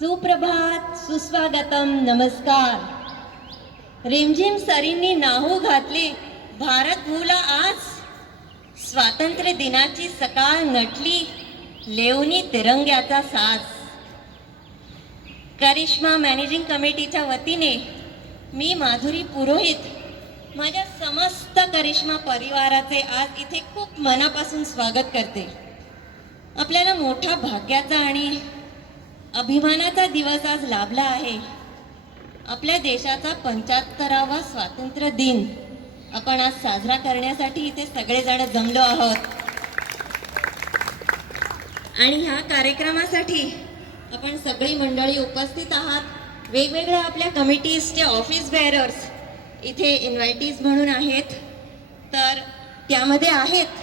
सुप्रभात, सुस्वागतम, नमस्कार। रिमझिम सरींनी नाहू घातले भारत भूला आज। स्वातंत्र्य दिनाची सकाळ नटली लेवनी तिरंग्याचा साज। करिश्मा मॅनेजिंग कमिटीच्या वतीने मी माधुरी पुरोहित माझ्या समस्त करिश्मा परिवाराचे आज इथे खूप मनापासून स्वागत करते। आपल्याला मोठा भाग्याचा आणि अभिमानाचा दिवस आज लाभला आहे। आपल्या देशाचा 75वा स्वातंत्र्य दिन आपण आज साजरा करण्यासाठी इथे सगळेजण जमलो आहोत आणि ह्या कार्यक्रमासाठी आपण सगळी मंडळी उपस्थित आहात। वेगवेगळ्या आपल्या कमिटीजचे ऑफिस बेअरर्स इथे इन्व्हायटीज म्हणून आहेत, तर त्यामध्ये आहेत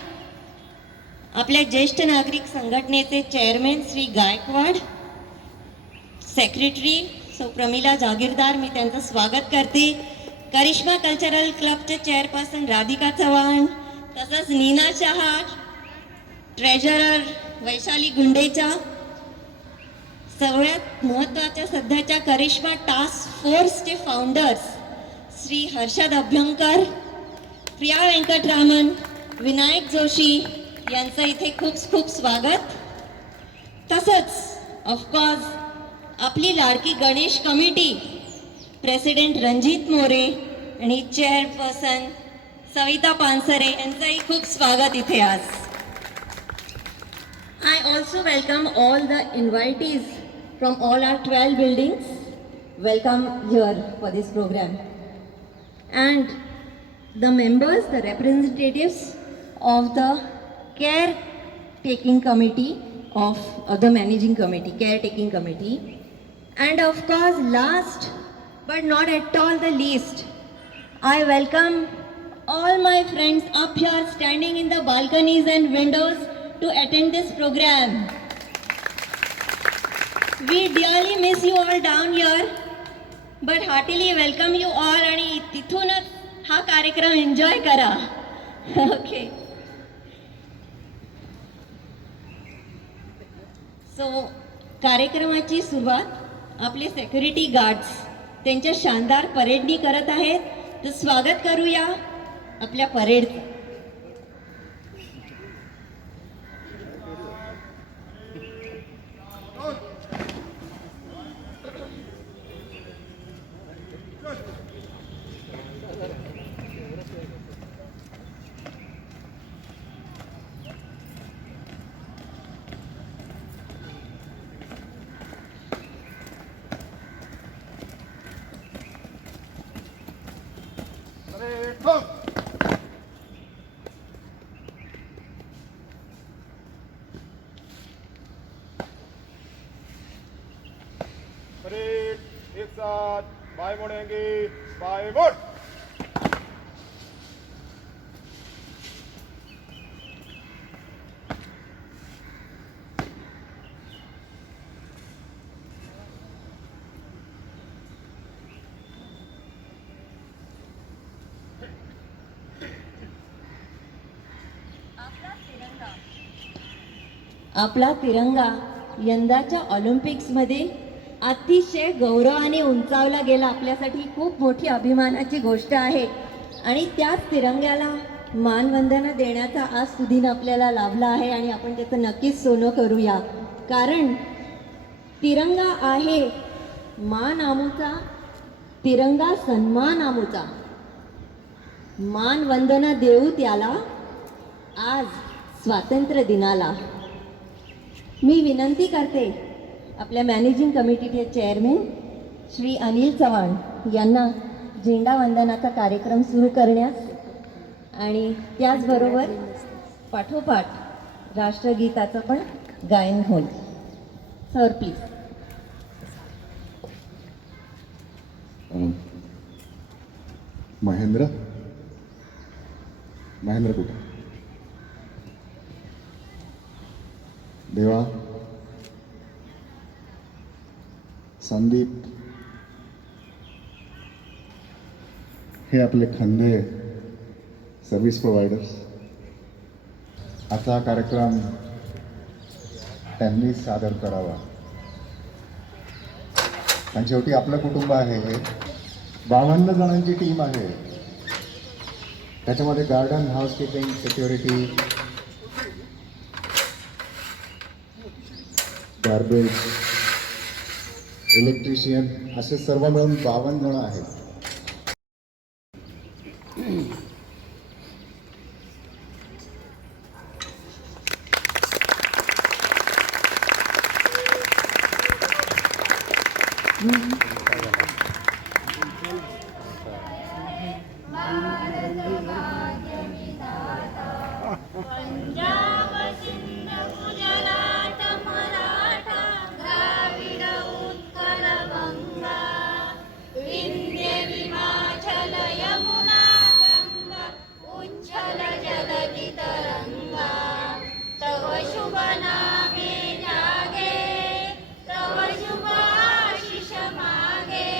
आपल्या ज्येष्ठ नागरिक संघटनेचे चेअरमॅन श्री गायकवाड, सेक्रेटरी सौ प्रमिला जागीरदार, मी त्यांचं स्वागत करते। करिश्मा कल्चरल क्लबचे चेअरपर्सन राधिका चव्हाण, तसंच नीना शहा, ट्रेजरर वैशाली गुंडेचा, सगळ्यात महत्त्वाच्या सध्याच्या करिश्मा टास्क फोर्सचे फाउंडर्स श्री हर्षद अभ्यंकर, प्रिया वेंकटरामन, विनायक जोशी यांचं इथे खूप खूप स्वागत। तसंच ऑफकोर्स आपली लाडकी गणेश कमिटी प्रेसिडेंट रणजित मोरे आणि चेअरपर्सन सविता पानसरे यांचंही खूप स्वागत इथे आज। I also welcome all the invitees from all our 12 buildings. Welcome here for this program. And the members, the representatives of the caretaking committee of the managing committee, caretaking committee. And of course, last but not at all the least, I welcome all my friends up here standing in the balconies and windows to attend this program. We dearly miss you all down here, but heartily welcome you all आणि तिथूनच हा कार्यक्रम enjoy करा। Okay, so कार्यक्रमाची सुरुवात आपले security guards त्यांच्या शानदार परेडनी करत आहेत, तर स्वागत करूया आपल्या परेडचं। परेड एक साथ बाय मोड़ेंगे, बाय मोड़। आपला तिरंगा यंदाच्या ऑलिम्पिक्समध्ये अतिशय गौरवाने उंचावला गेला। आपल्यासाठी खूप मोठी अभिमानाची गोष्ट आहे आणि त्याच तिरंग्याला मानवंदना देण्याचा आज सुदिन आपल्याला लाभला आहे आणि आपण त्याचं नक्कीच सोनं करूया, कारण तिरंगा आहे मान आमुचा, तिरंगा सन्मान आमुचा, मानवंदना देऊ त्याला आज स्वातंत्र्य दिनाला। मी विनंती करते आपल्या मॅनेजिंग कमिटीचे चेअरमॅन श्री अनिल चव्हाण यांना झेंडा वंदनाचा कार्यक्रम सुरू करण्यास आणि त्याचबरोबर पाठोपाठ राष्ट्रगीताचं पण गायन होईल। Sir please. महेंद्र कुठे? देवा, संदीप, हे आपले खंदे सर्व्हिस प्रोव्हायडर्स। आता कार्यक्रम त्यांनी सादर करावा। आणि शेवटी आपलं कुटुंब आहे हे 52 जणांची टीम आहे. त्याच्यामध्ये garden, housekeeping, security, garbage, electrician असे सर्व मिळून 52 जण आहेत. पंजाब सिंध गुजरात मराठा द्राविड उत्कल गंगा विंध्य हिमाचल यमुना गंगा उच्छल जलधि तरंगा तव शुभ नामे जागे तव शुभ आशीष मागे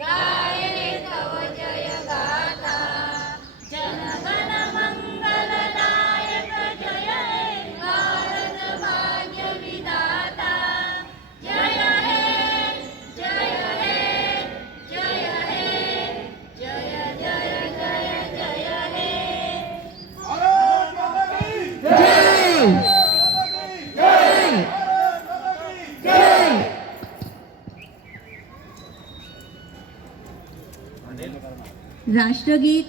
गाय रे तव जय गाथा जनगण मंगलदायक जय हे भारत भाग्य विधाता जय हे जय हे जय हे जय जय जय जय हे भारत माता की जय! भारत माता की जय! भारत माता की जय! राष्ट्रगीत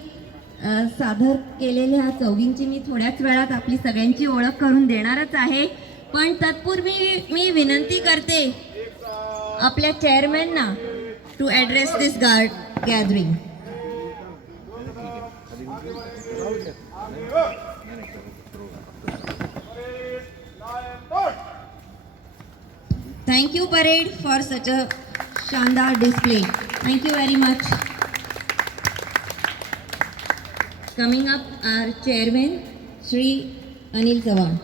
सादर केलेल्या ह्या चौघींची मी थोड्याच वेळात आपली सगळ्यांची ओळख करून देणारच आहे. पण तत्पूर्वी मी विनंती करते आपल्या चेअरमॅनना to address this gathering. Thank you, Parade, for such a शानदार display. Thank you very much. Coming up, our chairman, Shri Anil Chavan.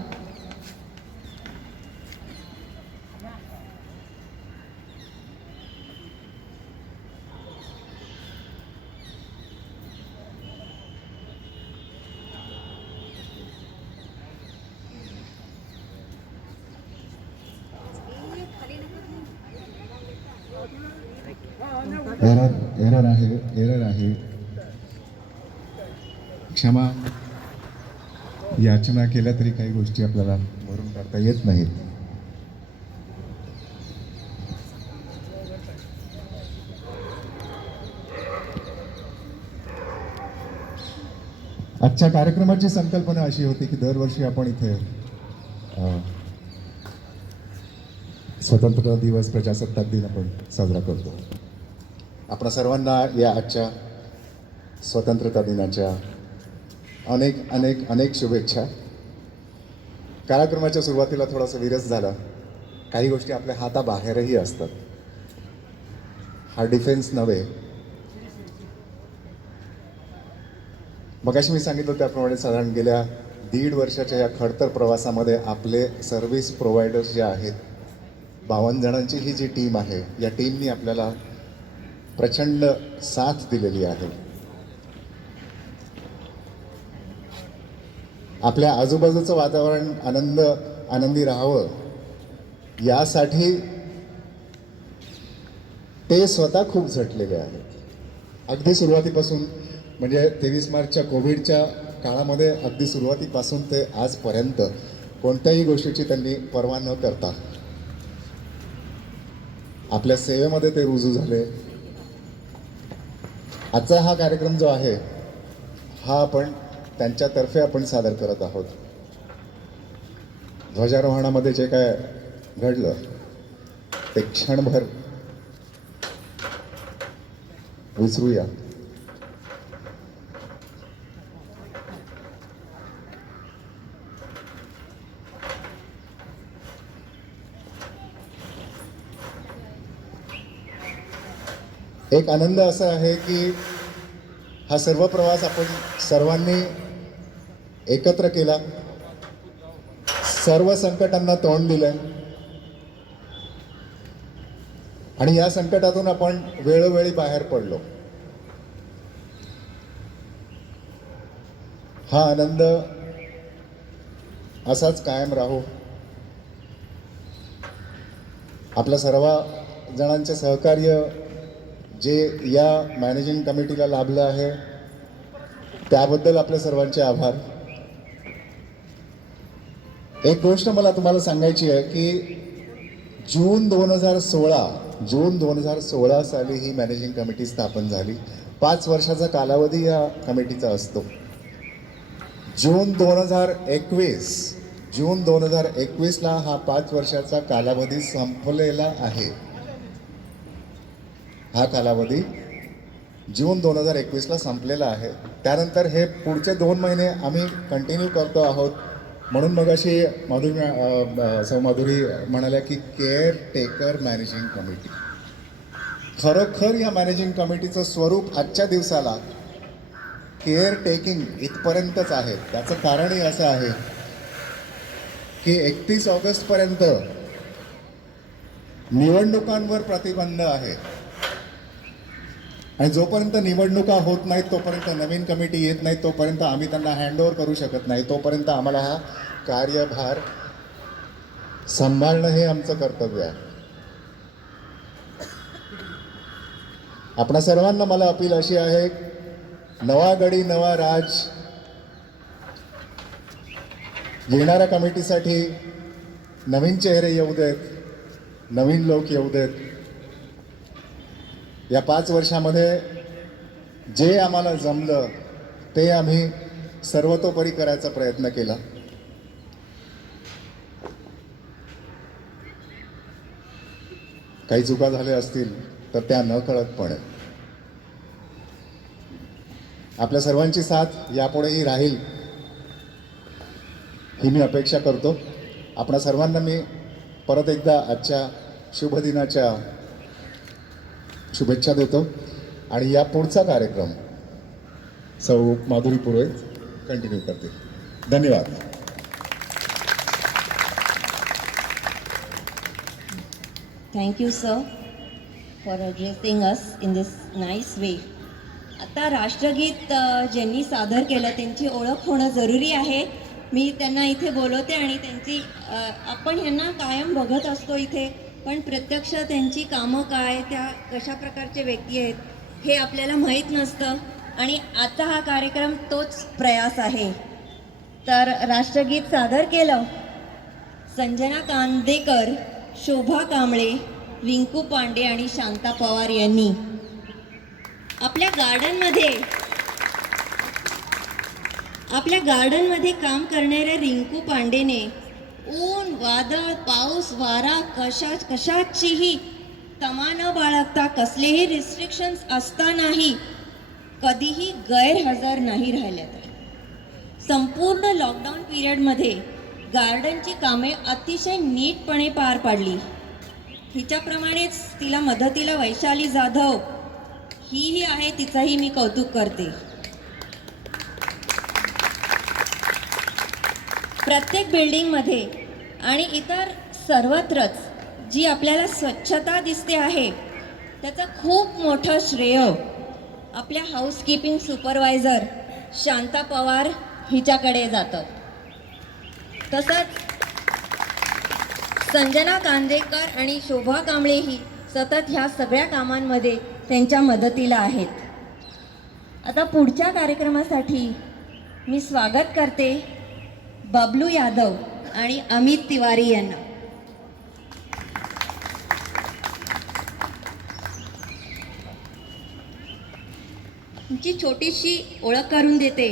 Error आहे. क्षमा याचना केल्या तरी काही गोष्टी आपल्याला वरून करता येत नाहीत. आजच्या कार्यक्रमाची संकल्पना अशी होती की दरवर्षी आपण इथे स्वतंत्रता दिवस, प्रजासत्ताक दिन आपण साजरा करतो. आपणा सर्वांना या आजच्या स्वतंत्रता दिनाच्या अनेक अनेक अनेक शुभेच्छा. कार्यक्रमाच्या सुरुवातीला थोडासा विरस झाला. काही गोष्टी आपल्या हाताबाहेरही असतात. हा डिफेन्स नव्हे. मगाशी मी सांगितलं त्याप्रमाणे साधारण गेल्या 1.5 वर्षाच्या या खडतर प्रवासामध्ये आपले सर्व्हिस प्रोव्हायडर्स जे आहेत 52 जणांची ही जी टीम आहे, या टीमनी आपल्याला प्रचंड साथ दिलेली आहे. आपल्या आजूबाजूचं वातावरण आनंदी राहावं यासाठी ते स्वतः खूप झटलेले आहेत. अगदी सुरुवातीपासून म्हणजे 23 मार्चच्या कोविडच्या काळामध्ये अगदी सुरुवातीपासून ते आजपर्यंत कोणत्याही गोष्टीची त्यांनी पर्वा न करता आपल्या सेवेमध्ये ते रुजू झाले. आजचा हा कार्यक्रम जो आहे हा आपण त्यांच्यातर्फे आपण सादर करत आहोत. ध्वजारोहणामध्ये जे काय घडलं ते क्षणभर विसरूया. एक आनंद असा आहे की हा सर्व प्रवास आपण सर्वांनी एकत्र केला. सर्व संकटांना तोंड दिलं आणि या संकटातून आपण वेळोवेळी बाहेर पडलो. हा आनंद असाच कायम राहो. आपल्या सर्व जणांचे सहकार्य जे या मॅनेजिंग कमिटीला लाभलं आहे त्याबद्दल आपल्या सर्वांचे आभार. एक गोष्ट मला तुम्हाला सांगायची आहे की जून 2016 साली ही मॅनेजिंग कमिटी स्थापन झाली. 5 वर्षाचा कालावधी या कमिटीचा असतो. जून 2021ला हा 5 वर्षाचा कालावधी संपलेला आहे. हा कालावधी जून 2021ला संपलेला आहे. त्यानंतर हे पुढचे 2 महिने आम्ही कंटिन्यू करतो आहोत. म्हणून मग अशी माधुरी म्हणाल्या की केअर टेकर मॅनेजिंग कमिटी. खरोखर या मॅनेजिंग कमिटीचं स्वरूप आजच्या दिवसाला केअर टेकिंग इथपर्यंतच आहे. त्याचं कारणही असं आहे की 31 ऑगस्टपर्यंत निवडणुकांवर प्रतिबंध आहे आणि जोपर्यंत निवडणुका होत नाहीत तोपर्यंत नवीन कमिटी येत नाही, तोपर्यंत आम्ही त्यांना हँडओव्हर करू शकत नाही. तोपर्यंत आम्हाला हा कार्यभार सांभाळणं हे आमचं कर्तव्य आहे. आपणा सर्वांना मला अपील अशी आहे, नवा गडी नवा राज. येणाऱ्या कमिटीसाठी नवीन चेहरे येऊ देत, नवीन लोक येऊ देत. या 5 वर्षामध्ये जे आम्हाला जमलं ते आम्ही सर्वतोपरी करायचा प्रयत्न केला. काही चुका झाल्या असतील तर त्या नकळतपणे. आपल्या सर्वांची साथ यापुढेही राहील ही मी अपेक्षा करतो. आपणा सर्वांना मी परत एकदा आजच्या शुभ दिनाच्या शुभेच्छा देतो आणि या पुढचा कार्यक्रम सौ माधुरी पुरोहित कंटिन्यू करते. धन्यवाद. Thank you sir for addressing us in this nice way. आता राष्ट्रगीत ज्यांनी सादर केलं त्यांची ओळख होणं जरुरी आहे. मी त्यांना इथे बोलवते आणि त्यांची आपण ह्यांना कायम बघत असतो इथे, पण प्रत्यक्ष त्यांची कामं काय, त्या कशा प्रकारचे व्यक्ती आहेत हे आपल्याला माहीत नसतं आणि आता हा कार्यक्रम तोच प्रयास आहे. तर राष्ट्रगीत सादर केलं संजना कांदेकर, शोभा कांबळे, रिंकू पांडे आणि शांता पवार यांनी. आपल्या गार्डनमध्ये काम करणाऱ्या रिंकू पांडेने ऊन, वादळ, पाऊस, वारा कशाचीही तमा न बाळगता, कसलेही रिस्ट्रिक्शन्स असतानाही कधीही गैरहजर नाही राहिल्या. संपूर्ण लॉकडाऊन पिरियडमध्ये गार्डनची कामे अतिशय नीटपणे पार पाडली. हिच्याप्रमाणेच तिला मदतीला वैशाली जाधव ही आहे, तिचाही मी कौतुक करते. प्रत्येक बिल्डिंगमध्ये आणि इतर सर्वत्रच जी आपल्याला स्वच्छता दिसते आहे त्याचं खूप मोठं श्रेय आपल्या हाऊसकीपिंग सुपरवायझर शांता पवार हिच्याकडे जातं. तसंच संजना कांदेकर आणि शोभा कांबळेही सतत ह्या सगळ्या कामांमध्ये त्यांच्या मदतीला आहेत. आता पुढच्या कार्यक्रमासाठी मी स्वागत करते बबलू यादव आणि अमित तिवारी यांना. तुमची छोटीशी ओळख करून देते.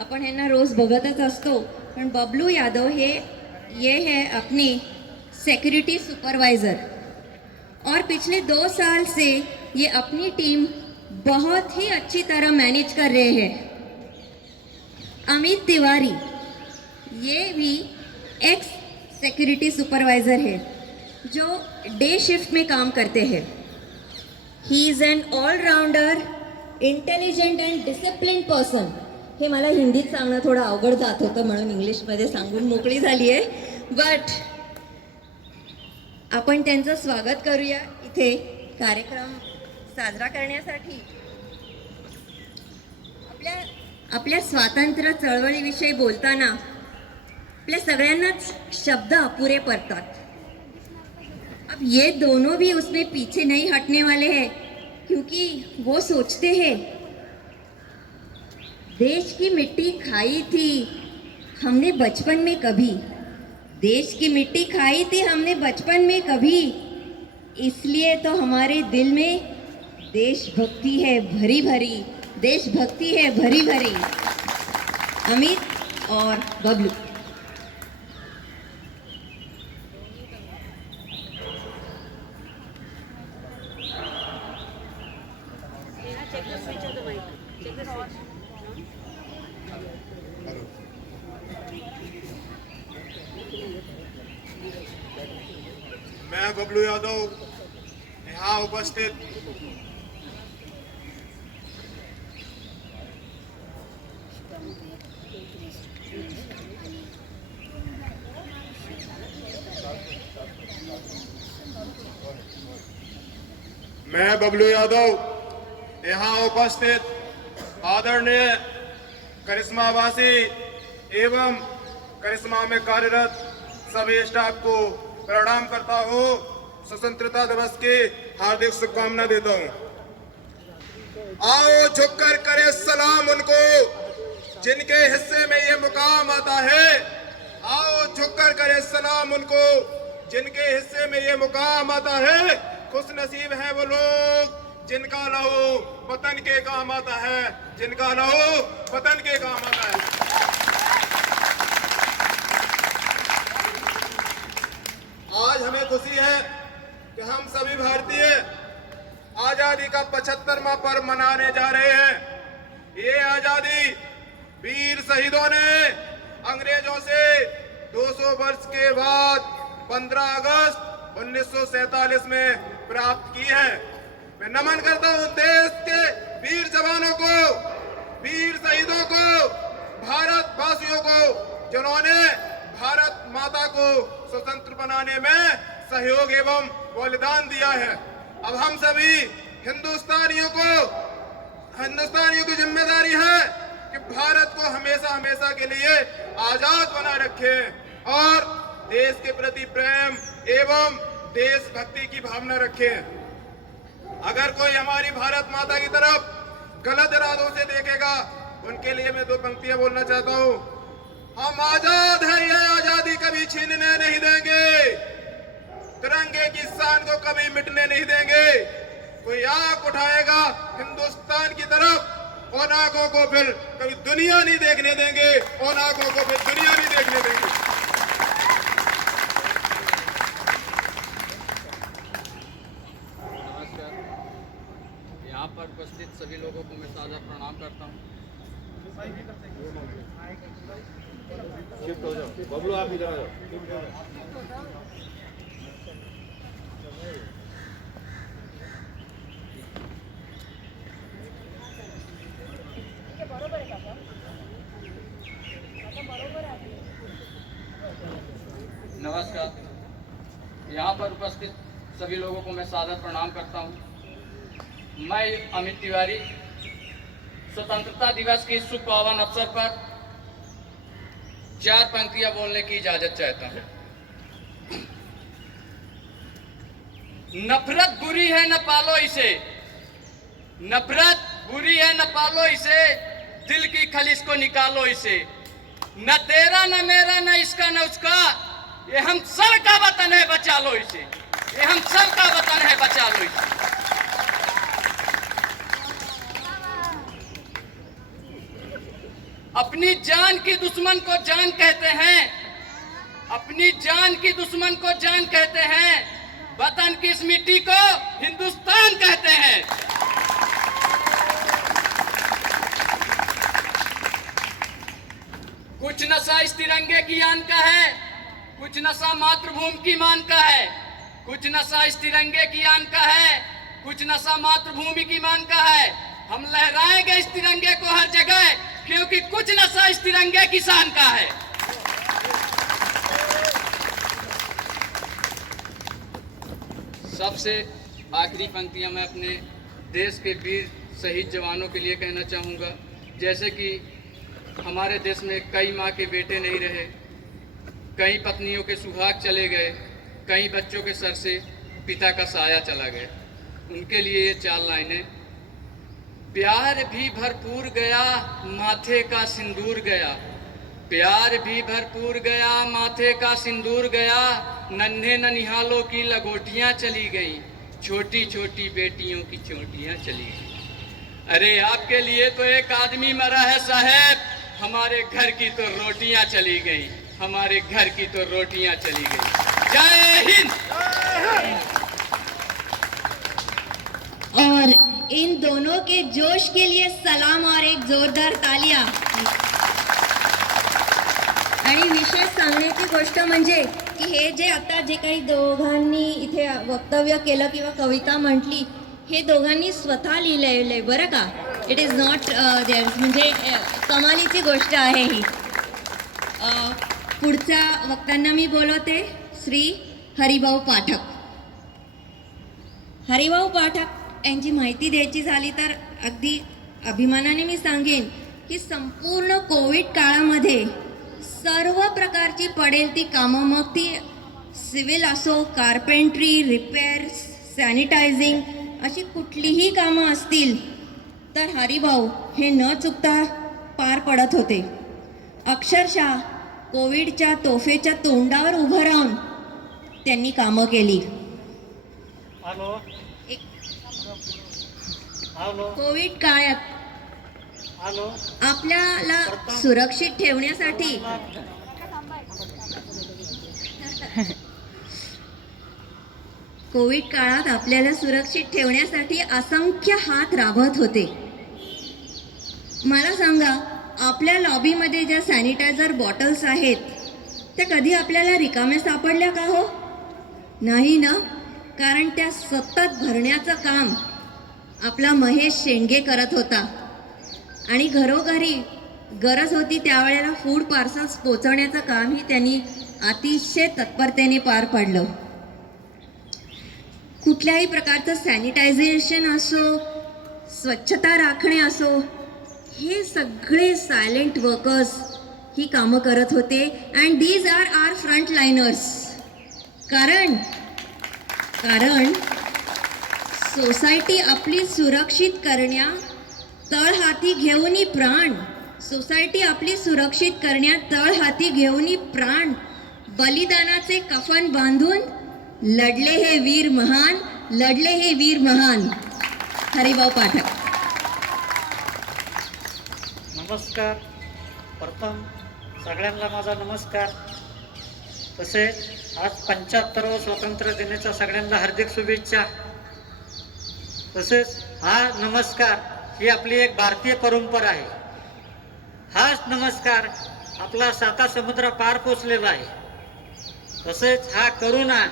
आपण यांना रोज बघतच असतो, पण बबलू यादव ये है अपनी सिक्योरिटी सुपरवाइज़र और पिछले 2 साल से ये अपनी टीम बहुत ही अच्छी तरह मैनेज कर रहे हैं. अमित तिवारी ये भी एक्स सिक्योरिटी सुपरवाइज़र है जो डे शिफ्ट में काम करते हैं. He is an allrounder, intelligent and discipline person. हे मला हिंदीत सांगणं थोडं अवघड जात होतं म्हणून इंग्लिशमध्ये सांगून मोकळी झाली आहे. बट आपण त्यांचं स्वागत करूया इथे कार्यक्रम साजरा करण्यासाठी. आपल्या स्वातंत्र्य चळवळीविषयी बोलताना आपल्या सगळ्यांनाच शब्द अपुरे पडतात. अब ये दोनों भी उसमें पीछे नहीं हटने वाले हैं, क्योंकि वो सोचते हैं देश की मिट्टी खाई थी हमने बचपन में कभी, देश की मिट्टी खाई थी हमने बचपन में कभी, इसलिए तो हमारे दिल में देशभक्ति है भरी भरी, देशभक्ति है भरी भरी। अमित और बबलू। मैं बबलू यादव यहाँ उपस्थित आदरणीय करिश्मावासी एवं करिश्मा में कार्यरत सभी स्टाफ को प्रणाम करता हूँ। स्वतंत्रता दिवस की हार्दिक शुभकामना देता हूँ। आओ झुककर करे सलाम उनको जिनके हिस्से में ये मुकाम आता है। आओ झुककर करे सलाम उनको जिनके हिस्से में ये मुकाम आता है। खुश नसीब है वो लोग जिनका लहू वतन के काम आता है, जिनका लहू वतन के काम आता है। आज हमें खुशी है कि हम सभी भारतीय आजादी का 75वां पर्व मनाने जा रहे हैं। ये आजादी वीर शहीदों ने अंग्रेजों से 200 वर्ष के बाद 15 अगस्त 1947 में प्राप्त की है। मैं नमन करता हूं देश के वीर जवानों को, वीर शहीदों को, भारतवासियों को जिन्होंने भारत माता को स्वतंत्र बनाने में सहयोग एवं बलिदान दिया है। अब हम सभी हिंदुस्तानियों की जिम्मेदारी है कि भारत को हमेशा हमेशा के लिए आजाद बना रखें और देश के प्रति प्रेम एवं देशभक्ति की भावना रखें। अगर कोई हमारी भारत माता की तरफ गलत इरादों से देखेगा, उनके लिए मैं 2 पंक्तियां बोलना चाहता हूं। हम आजाद हैं, यह आजादी कभी छीनने नहीं देंगे, तिरंगे की शान को कभी मिटने नहीं देंगे। कोई आंख उठाएगा हिंदुस्तान की तरफ, उन आंखों को फिर कभी दुनिया नहीं देखने देंगे, उन आंखों को फिर दुनिया नहीं देखने देंगे। यहाँ पर उपस्थित सभी लोगों को मैं सादर प्रणाम करता हूँ। बबलू आप इधर आ जाओ। नमस्कार। यहाँ पर उपस्थित सभी लोगों को मैं सादर प्रणाम करता हूँ। मैं अमित तिवारी स्वतंत्रता दिवस के शुभ पावन अवसर पर 4 पंक्तियां बोलने की इजाजत चाहता हूँ। नफरत बुरी है न पालो इसे, नफरत बुरी है न पालो इसे, दिल की खलिश को निकालो इसे। न तेरा न मेरा न इसका न उसका, ये हम सब का वतन है, बचा लो इसे। ये हम सब का वतन है, बचा लो इसे। अपनी जान की दुश्मन को जान कहते हैं, अपनी जान की दुश्मन को जान कहते हैं, वतन की इस मिट्टी को हिंदुस्तान कहते हैं। कुछ नशा इस तिरंगे की आन का है, कुछ नशा मातृभूमि की मान का है। कुछ नशा इस तिरंगे की आन का है, कुछ नशा मातृभूमि की मान का है। हम लहराएंगे इस तिरंगे को हर जगह, क्योंकि कुछ नशा इस तिरंगे की शान का है। सबसे आखिरी पंक्तियां मैं अपने देश के वीर शहीद जवानों के लिए कहना चाहूँगा। जैसे कि हमारे देश में कई माँ के बेटे नहीं रहे, कई पत्नियों के सुहाग चले गए, कई बच्चों के सर से पिता का साया चला गया। उनके लिए ये 4 लाइनें। प्यार भी भरपूर गया, माथे का सिंदूर गया। प्यार भी भरपूर गया, माथे का सिंदूर गया। नन्हे ननिहालों की लगोटियां चली गई, छोटी छोटी बेटियों की चोटियां चली गई। अरे आपके लिए तो एक आदमी मरा है साहब, हमारे घर की तो रोटियां चली गई, हमारे घर की तो रोटियां चली गई। जय हिंद। और इन दोनों के जोश के लिए सलाम और एक जोरदार तालियां। आणि विशेष सांगण्याची गोष्ट म्हणजे की हे जे आता जे काही दोघांनी इथे वक्तव्य केलं किंवा कविता म्हटली, हे दोघांनी स्वतः लिहिलेलं आहे बरं का. इट इज नॉट म्हणजे कमालीची गोष्ट आहे ही. पुढच्या वक्त्यांना मी बोलवते श्री हरिभाऊ पाठक. हरिभाऊ पाठक यांची माहिती द्यायची झाली तर अगदी अभिमानाने मी सांगेन की संपूर्ण कोविड काळामध्ये सर्व प्रकारची पडेल ती कामं, मग ती सिव्हिल असो, कार्पेंट्री, रिपेअर, सॅनिटायझिंग, अशी कुठलीही कामं असतील तर हरिभाऊ हे न चुकता पार पडत होते. अक्षरशः कोविडच्या तोफेच्या तोंडावर उभं राहून त्यांनी कामं केली. कोविड काळात आपल्याला सुरक्षित ठेवण्यासाठी कोविड काळात आपल्याला सुरक्षित ठेवण्यासाठी असंख्य हात राबत होते. मला सांगा, आपल्या लॉबीमध्ये ज्या सॅनिटायझर बॉटल्स आहेत त्या कधी आपल्याला रिकाम्या सापडल्या का हो? नाही ना, कारण त्या सतत भरण्याचं काम आपला महेश शेंडगे करत होता आणि घरोघरी गरज होती त्यावेळेला फूड पार्सल्स पोचवण्याचं कामही त्यांनी अतिशय तत्परतेने पार पाडलं. कुठल्याही प्रकारचं सॅनिटायझेशन असो, स्वच्छता राखणे असो, हे सगळे सायलेंट वर्कर्स ही कामं करत होते. And these are are front liners. कारण सोसायटी आपली सुरक्षित करण्या तळहाती घेऊनी प्राण, सोसायटी आपली सुरक्षित करण्या तळहाती घेऊनी प्राण, बलिदानाचे कफन बांधून लढले हे वीर महान, लढले हे वीर महान. हरिभाऊ पाठक. नमस्कार. प्रथम सगळ्यांना माझा नमस्कार. तसेच आज 75वा स्वातंत्र्य दिनाच्या सगळ्यांना हार्दिक शुभेच्छा. तसेच हा नमस्कार ही आपली एक भारतीय परंपरा आहे. हाच नमस्कार आपला 7 समुद्र पार पोचलेला आहे. तसेच हा करोना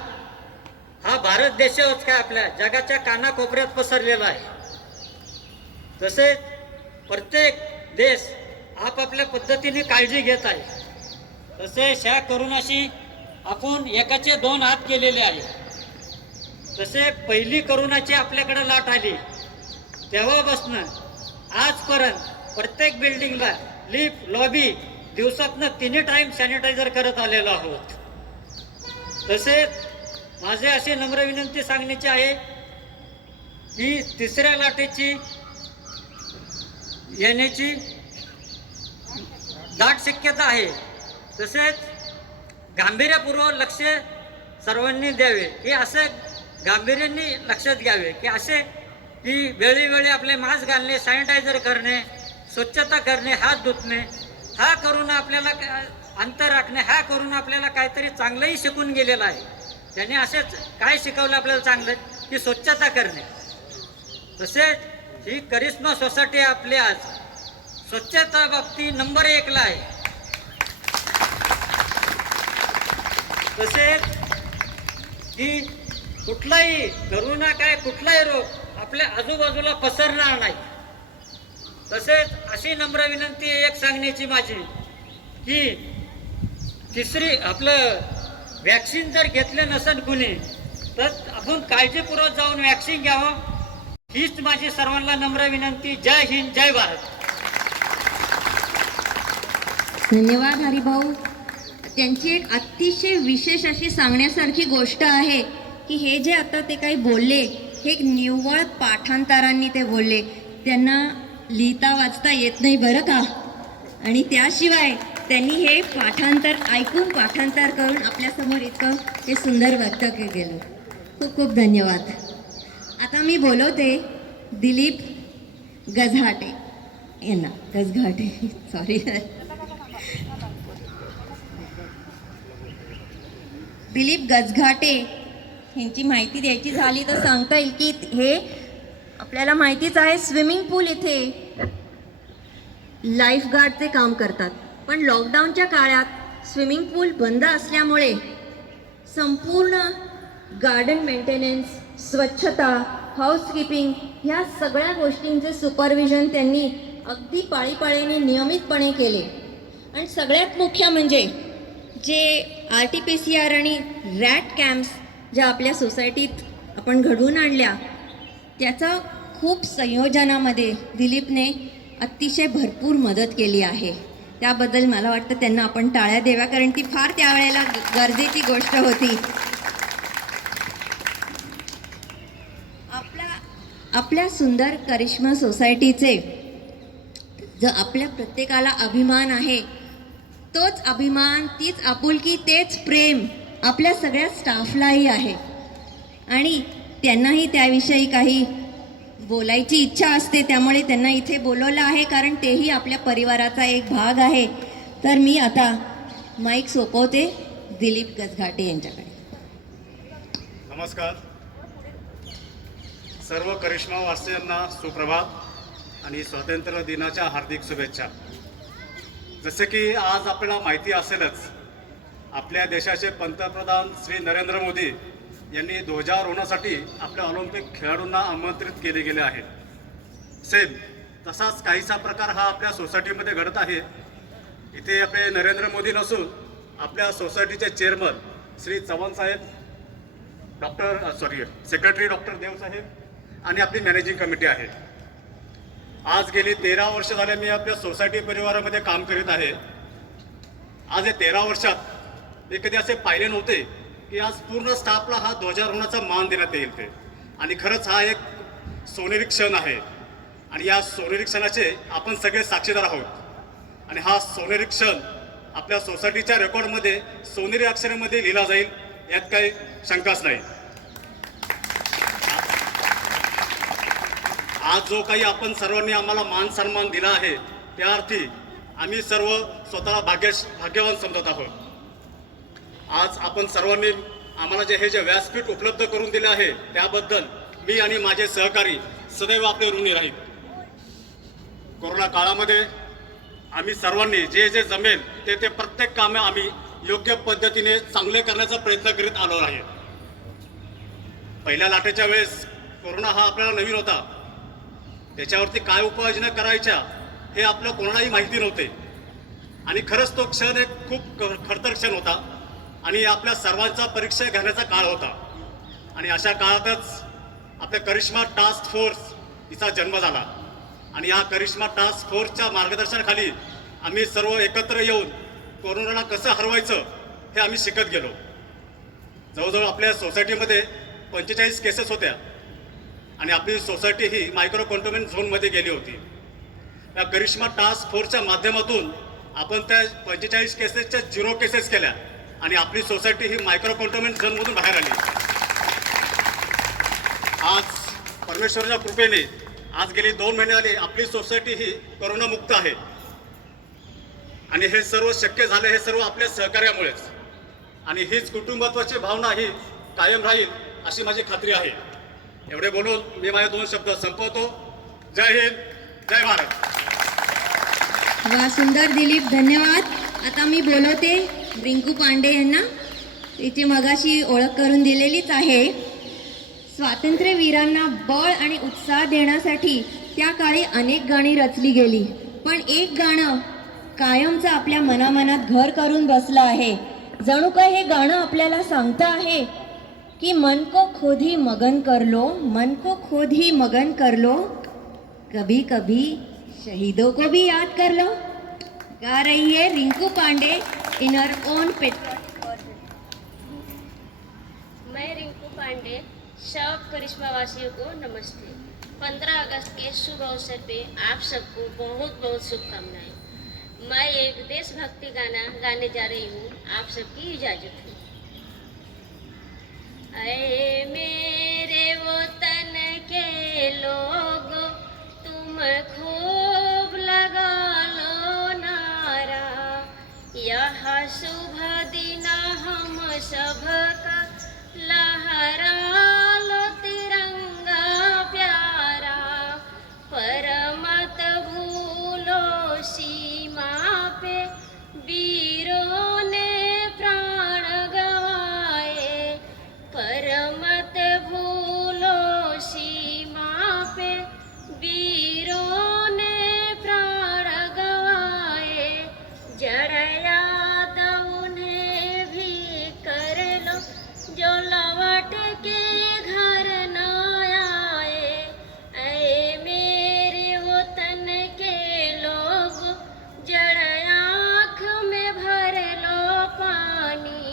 हा भारत देशावरच काय आपल्या जगाच्या कानाकोपऱ्यात पसरलेला आहे. तसेच प्रत्येक देश आपापल्या पद्धतीने काळजी घेत आहे. तसेच ह्या करोनाशी आपण एकाचे 2 हात केलेले आहे. तसे पहिली करोनाची आपल्याकडे लाट आली तेव्हापासनं आजपर्यंत प्रत्येक बिल्डिंगला लिफ्ट, लॉबी दिवसातनं 3 टाइम सॅनिटायझर करत आलेलो आहोत. तसेच माझे अशी नम्र विनंती सांगण्याची आहे की 3ऱ्या लाटेची येण्याची दाट शक्यता आहे. तसेच गांभीर्यपूर्वक लक्ष सर्वांनी द्यावे, की असं गांभीर्याने लक्षात घ्यावे की असे की वेळोवेळी आपले मास्क घालणे, सॅनिटायझर करणे, स्वच्छता करणे, हात धुतणे, हा करून आपल्याला अंतर राखणे, हा करून आपल्याला काहीतरी चांगलंही शिकून गेलेलं आहे. त्याने असेच काय शिकवलं आपल्याला चांगलं की स्वच्छता करणे. तसेच ही करिश्मा सोसायटी आपली आज स्वच्छता बाबतीत नंबर 1ला आहे. तसेच की कुठलाही करोना काय कुठलाही रोग आपल्या आजूबाजूला पसरणार नाही. तसेच अशी नम्र विनंती एक सांगण्याची माझी की 3री आपलं वॅक्सिन जर घेतलं नसेल कुणी तर आपण काळजीपूर्वक जाऊन वॅक्सिन घ्यावं, हीच माझी सर्वांना नम्र विनंती. जय हिंद, जय भारत. धन्यवाद हरिभाऊ. त्यांची एक अतिशय विशेष अशी सांगण्यासारखी गोष्ट आहे की हे जे आता ते काही बोलले हे निव्वळ पाठांतरांनी ते बोलले, त्यांना लिहिता वाचता येत नाही बरं का. आणि त्याशिवाय त्यांनी हे पाठांतर ऐकून पाठांतर करून आपल्यासमोर इतकं हे सुंदर वक्तव्य केलं. खूप खूप धन्यवाद. आता मी बोलवते दिलीप गजघाटे यांना. गजघाटे सॉरी. दिलीप गजघाटे यांची माहिती द्यायची झाली तर सांगता येईल की हे आपल्याला माहितीच आहे, स्विमिंग पूल इथे लाईफगार्डचे काम करतात. पण लॉकडाऊनच्या काळात स्विमिंग पूल बंद असल्यामुळे संपूर्ण गार्डन मेंटेनन्स, स्वच्छता, हाऊसकीपिंग ह्या सगळ्या गोष्टींचे सुपरविजन त्यांनी अगदी पाळीपाळीने नियमितपणे केले. आणि सगळ्यात मुख्य म्हणजे जे RT-PCR आणि रॅट कॅम्प्स ज्या आपल्या सोसायटीत आपण घडवून आणल्या त्याचा खूप संयोजनामध्ये दिलीपने अतिशय भरपूर मदत केली आहे. त्याबद्दल मला वाटतं त्यांना आपण टाळ्या द्याव्या, कारण ती फार त्यावेळेला गरजेची गोष्ट होती. आपल्या सुंदर करिश्मा सोसायटीचे जर आपल्या प्रत्येकाला अभिमान आहे, तोच अभिमान, तीच आपुलकी, तेच प्रेम आपल्या सगळ्या स्टाफलाही आहे. आणि त्यांनाही त्याविषयी काही बोलायची इच्छा असते, त्यामुळे त्यांना इथे बोलवलं आहे, कारण तेही आपल्या परिवाराचा एक भाग आहे. तर मी आता माईक सोपवते दिलीप गजघाटे यांच्याकडे. नमस्कार. सर्व करिश्मा वासियांना सुप्रभात आणि स्वातंत्र्य दिनाच्या हार्दिक शुभेच्छा. जसे की आज आपल्याला माहिती असेलच, आपल्या देशाचे पंतप्रधान श्री नरेंद्र मोदी यांनी ध्वजारोहणासाठी आपल्या ऑलिम्पिक खेळाडूंना आमंत्रित केले गेले आहे. सेम तसाच काहीसा प्रकार हा आपल्या सोसायटीमध्ये घडत आहे. इथे आपले नरेंद्र मोदी नसून आपल्या सोसायटीचे चेअरमन श्री चव्हाण साहेब, सेक्रेटरी डॉक्टर देव साहेब आणि आपली मॅनेजिंग कमिटी आहे. आज गेली 13 वर्ष झाले मी आपल्या सोसायटी परिवारामध्ये काम करीत आहे. आज या 13 वर्षात मी कधी असे पाहिले नव्हते की आज पूर्ण स्टाफला हा ध्वजारोहणाचा मान देण्यात येईल ते. आणि खरंच हा एक सोनेरी क्षण आहे आणि या सोनेरी क्षणाचे आपण सगळे साक्षीदार आहोत. आणि हा सोनेरी क्षण आपल्या सोसायटीच्या रेकॉर्डमध्ये सोनेरी अक्षरामध्ये लिहिला जाईल, यात काही शंकाच नाही. आज जो काही आपण सर्वांनी आम्हाला मान सन्मान दिला आहे, त्या अर्थी आम्ही सर्व स्वतःला भाग्यवान समजत आहोत. आज आपण सर्वांनी आम्हाला हे जे व्यासपीठ उपलब्ध करून दिले आहे त्याबद्दल मी आणि माझे सहकारी सदैव आपले ऋणी राहील. कोरोना काळामध्ये आम्ही सर्वांनी जे जे जमेल ते प्रत्येक कामे आम्ही योग्य पद्धतीने चांगले करण्याचा प्रयत्न करीत आलो आहे. पहिल्या लाटेच्या वेळेस कोरोना हा आपल्याला नवीन होता. त्याच्यावरती काय उपाययोजना करायच्या हे आपलं कोणालाही माहिती नव्हते. आणि खरंच तो क्षण एक खूप खडतर क्षण होता आणि आपल्या सर्वांचा परीक्षा घेण्याचा काळ होता. आणि अशा काळातच आपल्या करिश्मा टास्क फोर्स हिचा जन्म झाला. आणि या करिश्मा टास्क फोर्सच्या मार्गदर्शनाखाली आम्ही सर्व एकत्र येऊन कोरोनाला कसं हरवायचं हे आम्ही शिकत गेलो. जवळजवळ आपल्या सोसायटीमध्ये 45 केसेस होत्या आणि आपली सोसायटी ही मायक्रो कंटेनमेंट झोनमध्ये गेली होती. या करिश्मा टास्क फोर्सच्या माध्यमातून आपण त्या 45 केसेसच्या 0 केसेस केल्या आणि आपली सोसायटी ही मायक्रो कंटेनमेंट झोनमधून बाहेर आली. आज परमेश्वराच्या कृपेने आज गेली 2 महिने आले आपली सोसायटी ही कोरोनामुक्त आहे. आणि हे सर्व शक्य झाले हे सर्व आपल्या सहकार्यामुळेच. आणि हीच कुटुंबत्वाची भावना ही कायम राहील अशी माझी खात्री आहे. एवढे बोलून मी माझे 2 शब्द संपवतो. जय हिंद, जय भारत. वा, सुंदर दिलीप, धन्यवाद. आता मी बोलवते रिंकू पांडे यांना. तिची मगाशी ओळख करून दिलेलीच आहे. स्वातंत्र्यवीरांना बळ आणि उत्साह देण्यासाठी त्या काळी अनेक गाणी रचली गेली, पण एक गाणं कायमचं आपल्या मनामनात घर करून बसलं आहे. जणू काय हे गाणं आपल्याला सांगतं आहे कि मन को खुद ही मगन कर लो, मन को खुद ही मगन कर लो, कभी कभी शहीदों को भी याद कर लो. गा रही है Rinku Pande in her own pet. मैं रिंकू पांडे पांडे सब करिश्मा वासियों को नमस्ते। 15 अगस्त के शुभ अवसर पे आप सबको बहुत बहुत शुभकामनाएं। मैं एक देशभक्ति गाना गाने जा रही हूँ, आप सबकी इजाजत है। ऐ मेरे वतन के लोगो, तुम खूब लगा लो नारा, यह शुभ दिन हम सबका लहरा लो तिरंगा प्यारा, पर मत भूलो सीमा पे वीरों ने प्राण गवाए, पर मत भूलो सीमा पे वीरों ने प्राण गवाए, जरा याद उन्हें भी कर लो जो लौट के घर न आए। ऐ मेरे वतन के लोग, जरा आँख में भर लो पानी,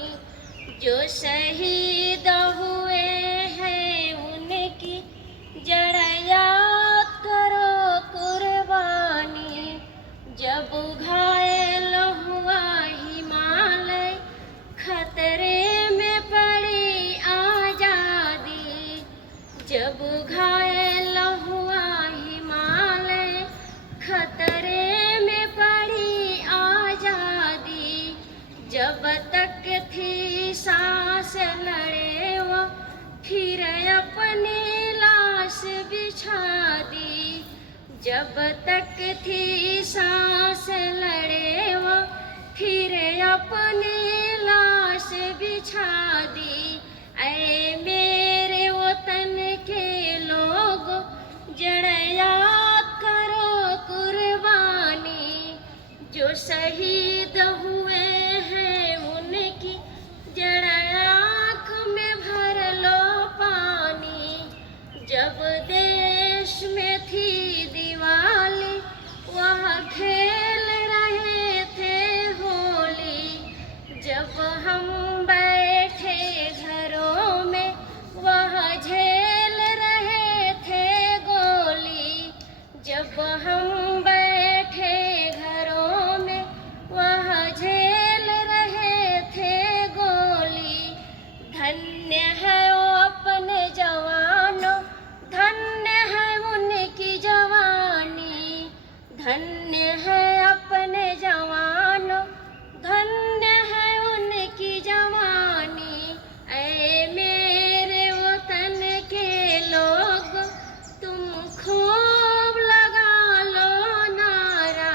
जो शहीद हुए हैं उनकी जरा याद करो कुर्बानी। जब घायल हुआ हिमालय, खतरे में पड़ी आजादी, जब घायल हुआ हिमालय, खतरे में पड़ी आजादी, जब तक थी सांस लड़े वो फिर अपनी लाश बिछा दी, जब तक थी सांस लड़े वो फिर अपनी लाश बिछा दी। ऐ मेरे वतन के लोग, जरा याद करो कुर्बानी, जो शहीद हुए हैं उनकी जरा आँख में भर लो पानी। जब देश में थी दिवाली, वह खेल रहे थे होली, जब हम बैठे घरों में वह झेल रहे थे गोली, जब हम बैठे घरों में वह झेल रहे थे गोली। धन्य है वो अपने जवानों, धन्य है उनकी जवानी, धन्य है अपने जवानों, धन्य है उनकी जवानी। ऐ मेरे वतन के लोग, तुम खूब लगा लो नारा,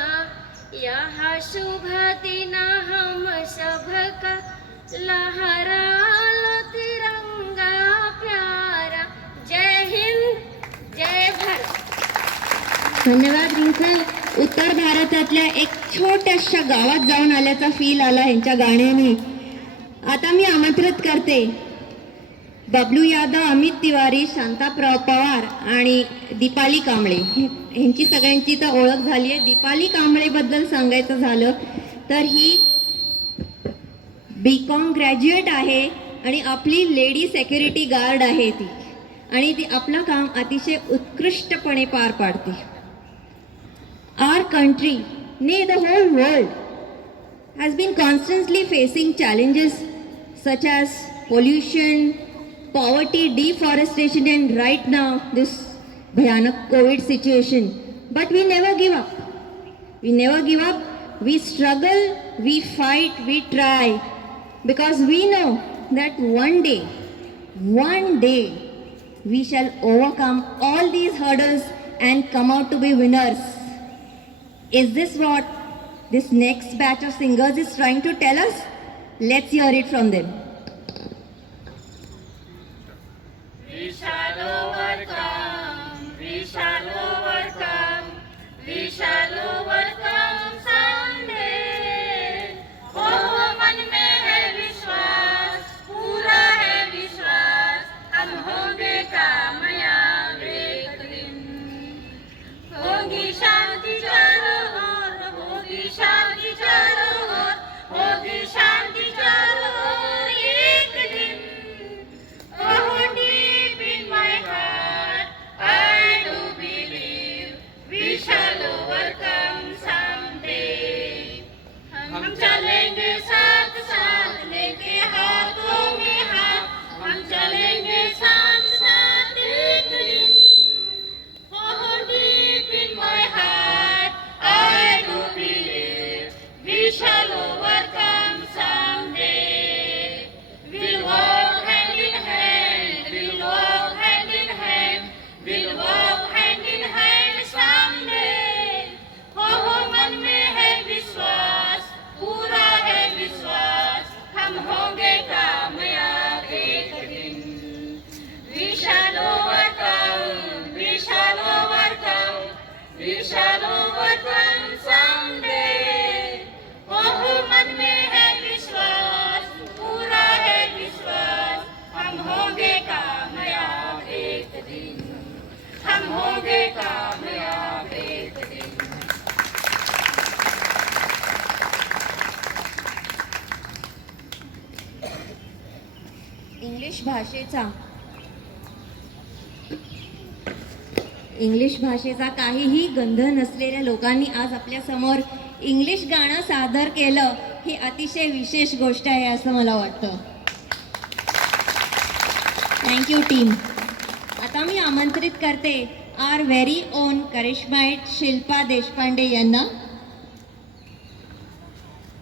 यह शुभ दिन हम सबका लहरा लो तिरंगा प्यारा। जय हिंद, जय भारत। धन्यवाद रिंकू. उत्तर भारतातल्या एक छोट्याशा गावात जाऊन आल्याचा फील आला यांच्या गाण्याने. आता मी आमंत्रित करते बबलू यादव, अमित तिवारी, शांता पवार आणि दीपाली कांबळे. ह्यांची सगळ्यांची तर ओळख झाली आहे. दीपाली कांबळेबद्दल सांगायचं झालं तर ही BCom ग्रॅज्युएट आहे आणि आपली लेडी सेक्युरिटी गार्ड आहे ती, आणि ती आपलं काम अतिशय उत्कृष्टपणे पार पाडते. Our country, nay the whole world, has been constantly facing challenges such as pollution, poverty, deforestation, and right now this bhayanak COVID situation. But we never give up. We never give up. We struggle, we fight, we try, because we know that one day, we shall overcome all these hurdles and come out to be winners. Is this what this next batch of singers is trying to tell us? Let's hear it from them. We shall overcome, we shall overcome, we shall overcome someday. हो मन में है विश्वास, पूरा है विश्वास, हम होंगे कामयाब एक दिन। होगी शांति चारों ओर, होगी शांति चारों ओर, होगी शांति चारों or, We shall overcome someday. ओहो मन में है विश्वास, पूरा है विश्वास, हम होंगे कामयाब एक दिन, हम होंगे कामयाब एक दिन. इंग्लिश भाषेचा काहीही गंध नसलेल्या लोकांनी आज आपल्या समोर इंग्लिश गाणं सादर केलं, ही अतिशय विशेष गोष्ट आहे असं मला वाटतं. Thank you team. आता मी आमंत्रित करते आर व्हेरी ओन करिश्माईट शिल्पा देशपांडे यांना.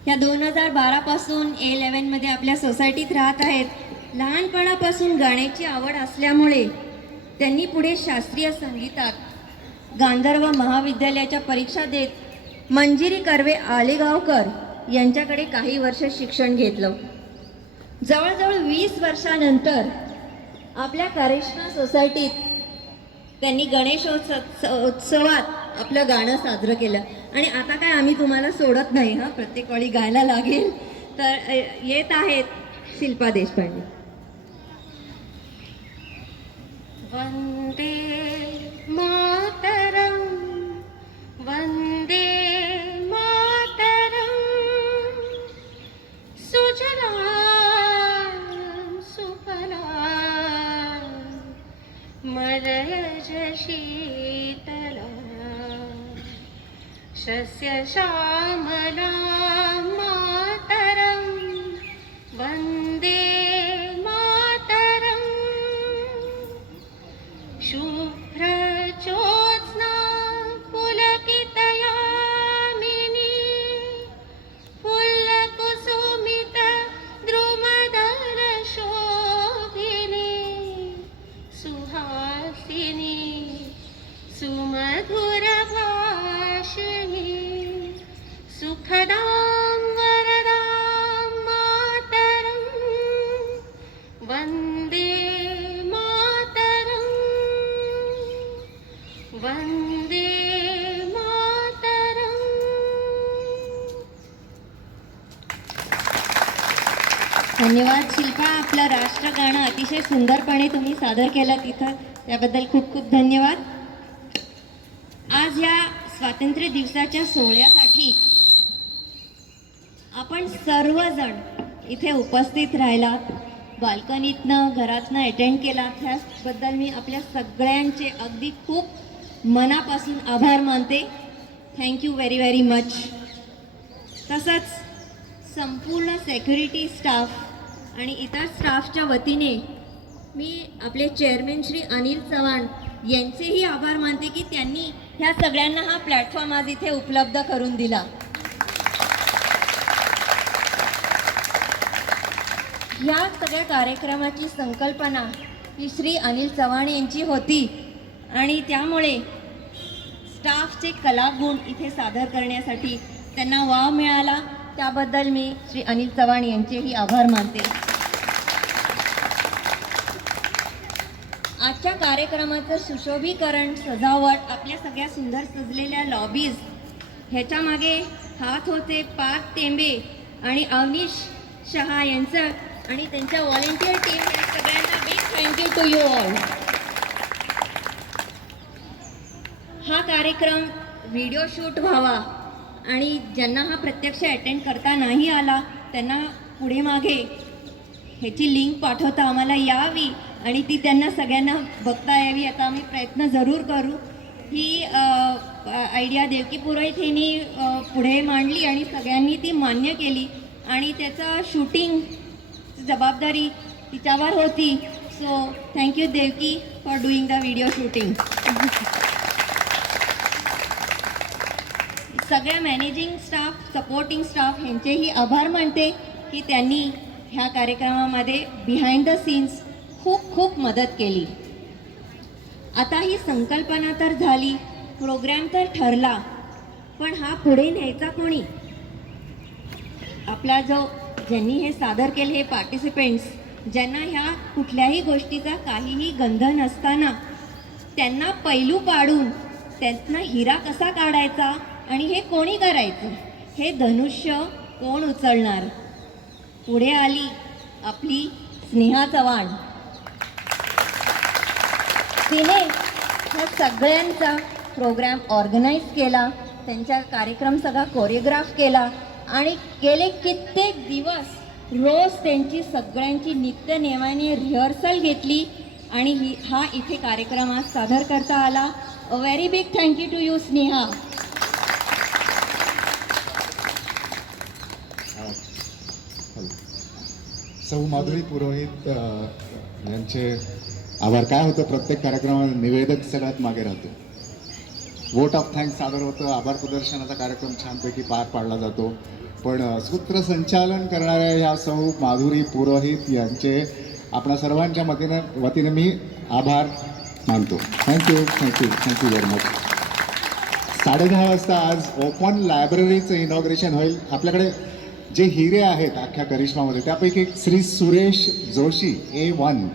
ह्या 2012 पासून A11 मध्ये आपल्या सोसायटीत राहत आहेत. लहानपणापासून गाण्याची आवड असल्यामुळे त्यांनी पुढे शास्त्रीय संगीतात गांधर्व महाविद्यालयाच्या परीक्षा देत मंजिरी कर्वे आलेगावकर यांच्याकडे काही वर्ष शिक्षण घेतलं. जवळजवळ 20 वर्षानंतर आपल्या करिश्मा सोसायटीत त्यांनी गणेशोत्सवात आपलं गाणं साजरं केलं. आणि आता काय आम्ही तुम्हाला सोडत नाही हां, प्रत्येक वेळी गायला लागेल. तर येत आहेत शिल्पा देशपांडे. वंदे मातरम, वंदे मातरम, सुजलाम सुफलाम मलयज शीतलाम, शस्य श्यामलाम मातरम, वंदे मातरम, शुभ्रज्योत्स्ना पुलकितयामिनी, फुल्लकुसुमित द्रुमदल शोभिनी, सुहासिनी सुमधुर भाषिणी, सुखदां वरदां मातरं, वन्दे मातरं, वन्दे मातरं. धन्यवाद शिल्पा. आपलं राष्ट्रगाणं अतिशय सुंदरपणे तुम्ही सादर केलं तिथं, त्याबद्दल खूप खूप धन्यवाद. आज या स्वातंत्र्य दिवसाच्या सोहळ्यासाठी आपण सर्वजण इथे उपस्थित राहिलात, बाल्कनीतनं घरातनं अटेंड केला, त्याबद्दल मी आपल्या सगळ्यांचे अगदी खूप मनापासून आभार मानते. Thank you very very much. तसंच संपूर्ण सेक्युरिटी स्टाफ आणि इतर स्टाफच्या वतीने मी आपले चेअरमॅन श्री अनिल चव्हाण यांचेही आभार मानते की त्यांनी ह्या सगळ्यांना हा प्लॅटफॉर्म आज इथे उपलब्ध करून दिला. या सगळ्या कार्यक्रमाची संकल्पना ही श्री अनिल चव्हाण यांची होती आणि त्यामुळे स्टाफचे कलागुण इथे सादर करण्यासाठी त्यांना वाव मिळाला. त्याबद्दल मी श्री अनिल चव्हाण यांचेही आभार मानते. आजच्या कार्यक्रमाचं सुशोभीकरण, सजावट, आपल्या सगळ्या सुंदर सजलेल्या लॉबीज, ह्याच्यामागे हात होते पार्थ टेंबे आणि अवनीश शहा यांचं आणि त्यांच्या व्हॉलेंटियर टीम. या सगळ्यांना big thank you to you all. हा कार्यक्रम व्हिडिओ शूट व्हावा आणि ज्यांना हा प्रत्यक्ष अटेंड करता नाही आला त्यांना पुढे मागे ह्याची लिंक पाठवता आम्हाला यावी आणि ती त्यांना सगळ्यांना बघता यावी. आता आम्ही प्रयत्न जरूर करू. ही आयडिया देवकी पुरोहित यांनी पुढे मांडली आणि सगळ्यांनी ती मान्य केली आणि त्याचं शूटिंग जबाबदारी तिच्यावर होती. So thank you Devaki for doing the video shooting. सगळ्या मॅनेजिंग स्टाफ, सपोर्टिंग स्टाफ यांचेही आभार मानते की त्यांनी ह्या कार्यक्रमामध्ये बिहाइंड द सीन्स खूप खूप मदत केली. आता ही संकल्पना तर झाली, प्रोग्राम तर ठरला, पण हा पुढे न्यायचा कोणी? आपला जो ज्यांनी हे सादर केले हे पार्टिसिपेंट्स, ज्यांना ह्या कुठल्याही गोष्टीचा काहीही गंध नसताना त्यांना पैलू पाडून त्यांना हिरा कसा काढायचा आणि हे कोणी करायचं, हे धनुष्य कोण उचलणार. पुढे आली आपली स्नेहा चव्हाण. तिने ह्या सगळ्यांचा प्रोग्राम ऑर्गनाईज केला, त्यांचा कार्यक्रम सगळा कोरिओग्राफ केला आणि गेले कित्येक दिवस रोज त्यांची सगळ्यांची नित्यनेमाने रिहर्सल घेतली आणि हा इथे कार्यक्रम आज सादर करता आला. A very big thank you to you Sneha. सौ माधुरी पुरोहित यांचे आभार. काय होतं, प्रत्येक कार्यक्रमात निवेदक सगळ्यात मागे राहतो. वोट ऑफ थँक्स सादर होतं, आभार प्रदर्शनाचा कार्यक्रम छानपैकी पार पाडला जातो. पण सूत्रसंचालन करणाऱ्या ह्या सौ माधुरी पुरोहित यांचे आपणा सर्वांच्या वतीने मी आभार मानतो. Thank you very much. 10:30 वाजता आज ओपन लायब्ररीचं इनॉग्रेशन होईल. आपल्याकडे जे हिरे आहेत अख्ख्या करिश्मामध्ये त्यापैकी श्री सुरेश जोशी A1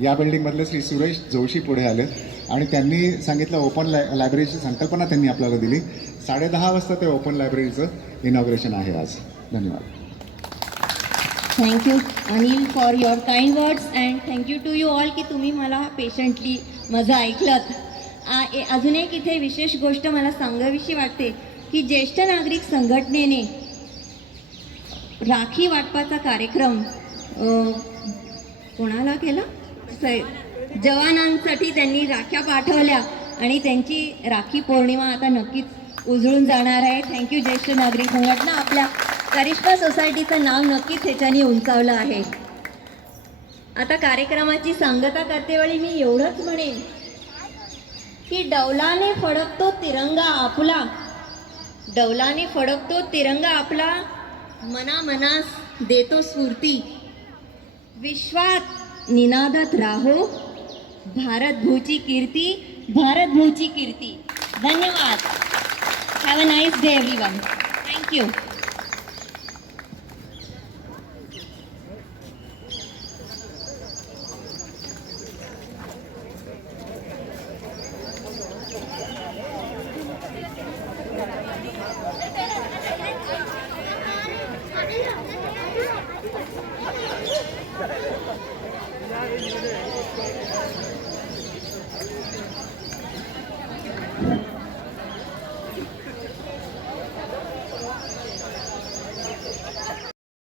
या बिल्डिंगमधले श्री सुरेश जोशी पुढे आले आणि त्यांनी सांगितलं ओपन लायब्ररीची संकल्पना त्यांनी आपल्याला दिली. 10:30 वाजता ते ओपन लायब्ररीचं इनॉग्रेशन आहे आज. धन्यवाद. Thank you Anil for your kind words and thank you to you all की तुम्ही मला पेशंटली माझं ऐकलत. अजून एक इथे विशेष गोष्ट मला सांगावीशी वाटते की ज्येष्ठ नागरिक संघटनेने राखी वाटपाचा कार्यक्रम कोणाला केला, जवानांसाठी त्यांनी राख्या पाठवल्या आणि त्यांची राखी पौर्णिमा आता नक्कीच उजळून जाणार आहे. थँक्यू ज्येष्ठ नागरिक संघटना. आपल्या करिश्मा सोसायटीचं नाव नक्कीच ह्याच्याने उंचावलं आहे. आता कार्यक्रमाची सांगता करतेवेळी मी एवढंच म्हणेन की डौलाने फडकतो तिरंगा आपला, डौलाने फडकतो तिरंगा आपला, मनामनास देतो स्फूर्ती, विश्वात निनादत राहो, भारत भूची कीर्ती, भारत भूची कीर्ती. धन्यवाद. Have a nice day everyone. Thank you.